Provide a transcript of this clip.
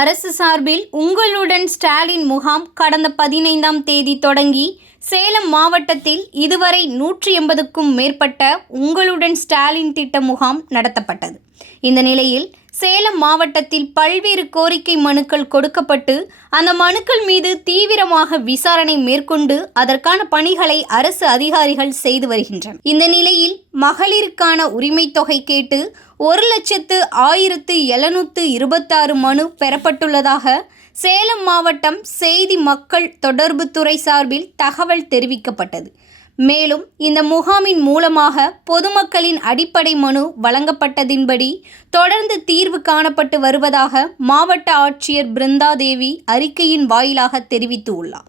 அரசு சார்பில் உங்களுடன் ஸ்டாலின் முகாம் கடந்த பதினைந்தாம் தேதி தொடங்கி சேலம் மாவட்டத்தில் இதுவரை நூற்றி எண்பதுக்கும் மேற்பட்ட உங்களுடன் ஸ்டாலின் திட்ட முகாம் நடத்தப்பட்டது. இந்த நிலையில் சேலம் மாவட்டத்தில் பல்வேறு கோரிக்கை மனுக்கள் கொடுக்கப்பட்டு அந்த மனுக்கள் மீது தீவிரமாக விசாரணை மேற்கொண்டு அதற்கான பணிகளை அரசு அதிகாரிகள் செய்து வருகின்றனர். இந்த நிலையில் மகளிருக்கான உரிமை தொகை கேட்டு ஒரு லட்சத்து ஆயிரத்து எழுநூத்து இருபத்தாறு மனு பெறப்பட்டுள்ளதாக சேலம் மாவட்டம் செய்தி மக்கள் தொடர்புத்துறை சார்பில் தகவல் தெரிவிக்கப்பட்டது. மேலும் இந்த முகாமின் மூலமாக பொதுமக்களின் அடிப்படை மனு வழங்கப்பட்டதின்படி தொடர்ந்து தீர்வு காணப்பட்டு வருவதாக மாவட்ட ஆட்சியர் பிருந்தாதேவி அறிக்கையின் வாயிலாக தெரிவித்துள்ளார்.